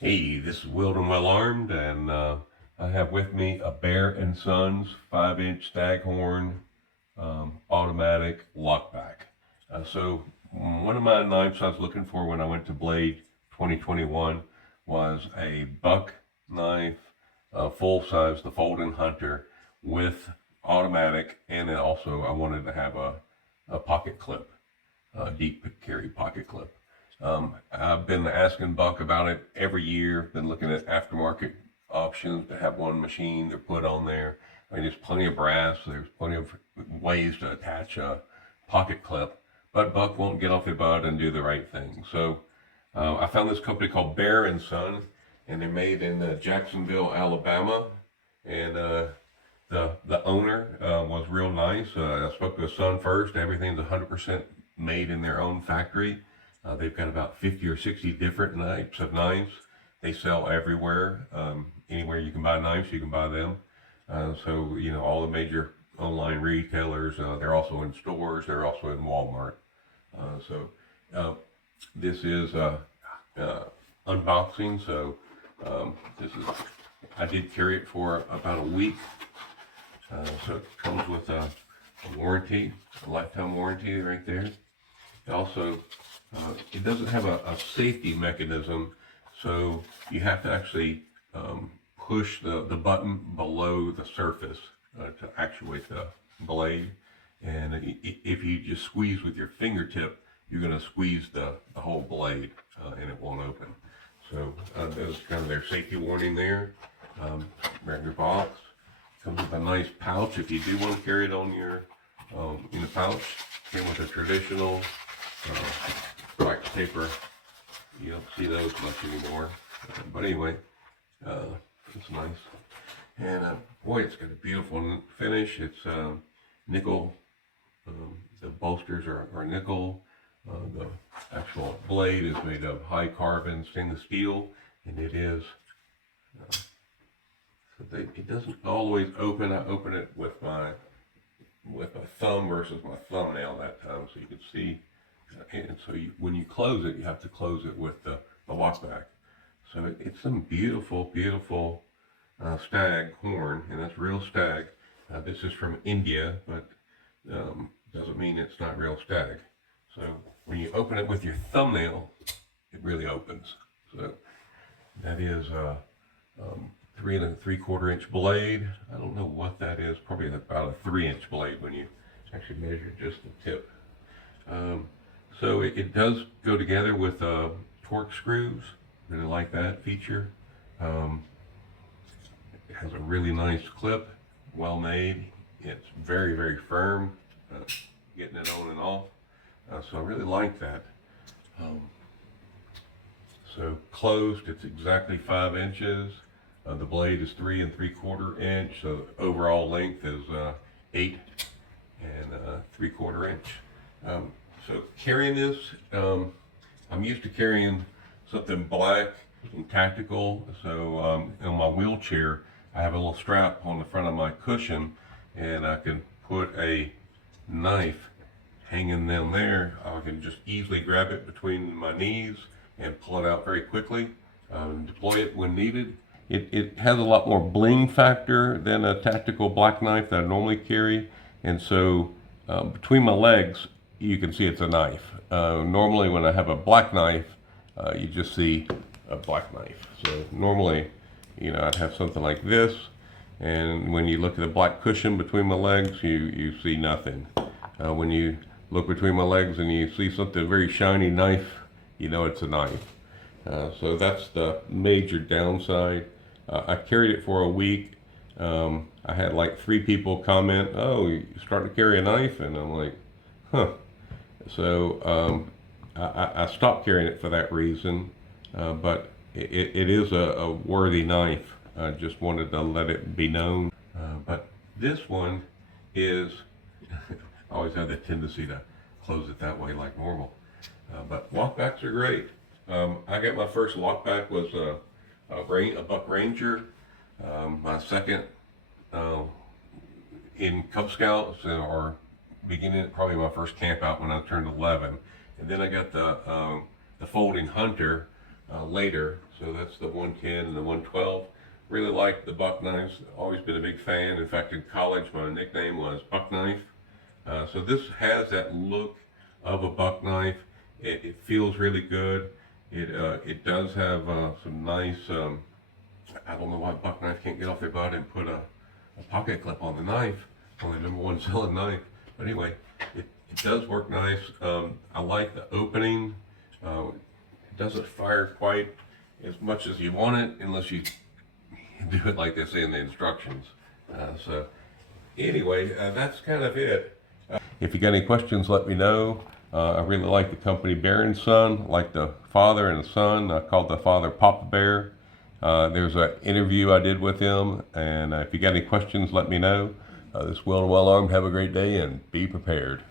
Hey, this is Wielding Well Armed, and I have with me a Bear and Sons 5-inch Staghorn automatic lockback. One of my knives I was looking for when I went to Blade 2021 was a buck knife, full size, the Folding Hunter with automatic, and then also I wanted to have a pocket clip, deep carry pocket clip. I've been asking Buck about it every year. Been looking at aftermarket options to have one machine to put on there. I mean, there's plenty of brass. There's plenty of ways to attach a pocket clip, but Buck won't get off the butt and do the right thing. So I found this company called Bear and Son, and they're made in Jacksonville, Alabama. And the owner was real nice. I spoke to his son first. Everything's 100% made in their own factory. They've got about 50 or 60 different types of knives. They sell everywhere. Anywhere you can buy knives, you can buy them. All the major online retailers, they're also in stores, they're also in Walmart. Uh, so, uh, this is unboxing. I did carry it for about a week. So it comes with a warranty, a lifetime warranty right there. Also, it doesn't have a safety mechanism, so you have to actually push the button below the surface to actuate the blade. And if you just squeeze with your fingertip, you're going to squeeze the whole blade and it won't open. So that's kind of their safety warning there. Grab your box. Comes with a nice pouch if you do want to carry it on your in the pouch. Came with a traditional wax paper. You don't see those much anymore. But anyway, it's nice. And boy, it's got a beautiful finish. It's nickel. The bolsters are nickel. The actual blade is made of high carbon stainless steel, and it is. It doesn't always open. I open it with my thumb versus my thumbnail that time, so you can see. And so when you close it, you have to close it with the lockback. So it's some beautiful, beautiful stag horn, and that's real stag. This is from India, but doesn't mean it's not real stag. So when you open it with your thumbnail, it really opens. So that is 3 3/4 inch blade. I don't know what that is. Probably about a 3-inch blade when you actually measure just the tip. So it does go together with torque screws. Really like that feature. It has a really nice clip, well made. It's very, very firm, getting it on and off. So I really like that. So closed, it's exactly 5 inches. The blade is 3 3/4 inch, so overall length is 8 3/4 inch. So carrying this, I'm used to carrying something black and tactical. So in my wheelchair, I have a little strap on the front of my cushion, and I can put a knife hanging down there. I can just easily grab it between my knees and pull it out very quickly, deploy it when needed. It has a lot more bling factor than a tactical black knife that I normally carry, and so between my legs you can see it's a knife. Normally when I have a black knife, you just see a black knife. So normally, I'd have something like this, and when you look at the black cushion between my legs, you see nothing. When you look between my legs and you see something very shiny knife, you know it's a knife. So that's the major downside. I carried it for a week. I had like 3 people comment, "Oh, you're starting to carry a knife," and I'm like, "Huh." So I stopped carrying it for that reason, but it is a worthy knife. I just wanted to let it be known. But this one is, I always have the tendency to close it that way like normal. But lockbacks are great. I got my first lockback was a Buck Ranger. My second in Cub Scouts, or beginning probably my first camp out when I turned 11, and then I got the Folding Hunter later. So that's the 110 and the 112. Really like the buck knives. Always been a big fan. In fact, in college, my nickname was Buck Knife. So this has that look of a buck knife. It feels really good. It does have some nice. I don't know why buck knife can't get off their butt and put a pocket clip on the knife, on the #1 selling knife. But anyway, it does work nice. I like the opening. It doesn't fire quite as much as you want it, unless you do it like they say in the instructions. So anyway, that's kind of it. If you got any questions, let me know. I really like the company Bear and Son, like the father and the son. I called the father Papa Bear. There's an interview I did with him, and if you got any questions, let me know. This is Will and Well Armed. Have a great day and be prepared.